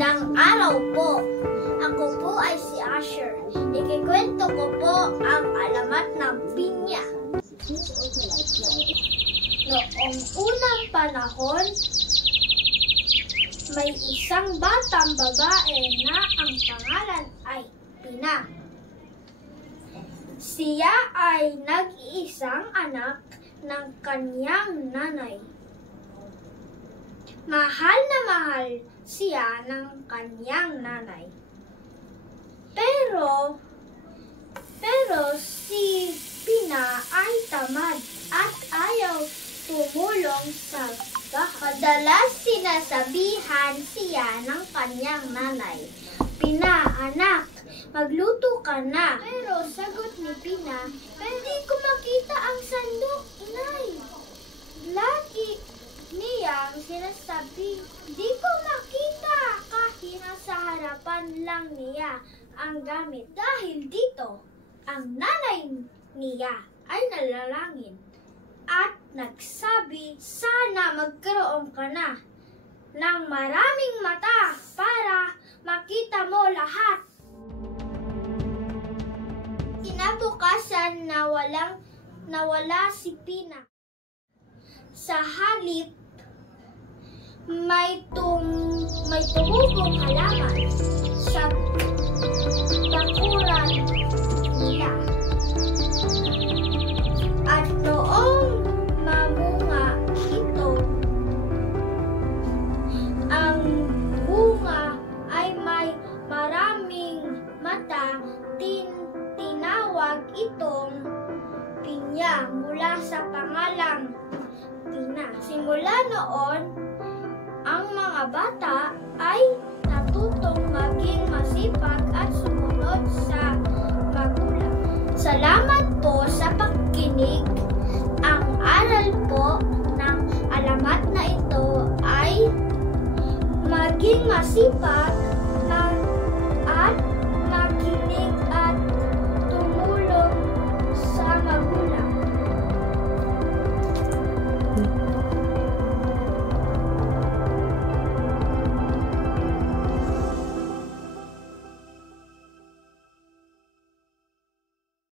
Magandang araw po. Ako po ay si Asher. Ikikwento ko po ang alamat ng pinya. Noong unang panahon, may isang batang babae na ang pangalan ay Pina. Siya ay nag-iisang anak ng kanyang nanay. Mahal na mahal siya ng kanyang nanay. Pero si Pina ay tamad at ayaw tumulong sa bahay. Madalas sinasabihan siya ng kanyang nanay, "Pina, anak, magluto ka na." Pero sagot ni Pina, "Hindi ko makita ang sandok, inay." Lagi niyang sinasabi, "Di ko makita," kahit nasa harapan lang niya ang gamit. Dahil dito, ang nanay niya ay nalalangin at nagsabi, "Sana magkaroon ka na ng maraming mata para makita mo lahat." Kinabukasan nawala si Pina. Sa halip, may tumubong halaman sa bakuran nila. At noong mamunga ito, ang bunga ay may maraming mata. Tinawag itong pinya mula sa pangalang Pina. Simula noon, ang mga bata ay natutong maging masipag at sumunod sa magulang. Salamat po sa pagkinig. Ang aral po ng alamat na ito ay maging masipag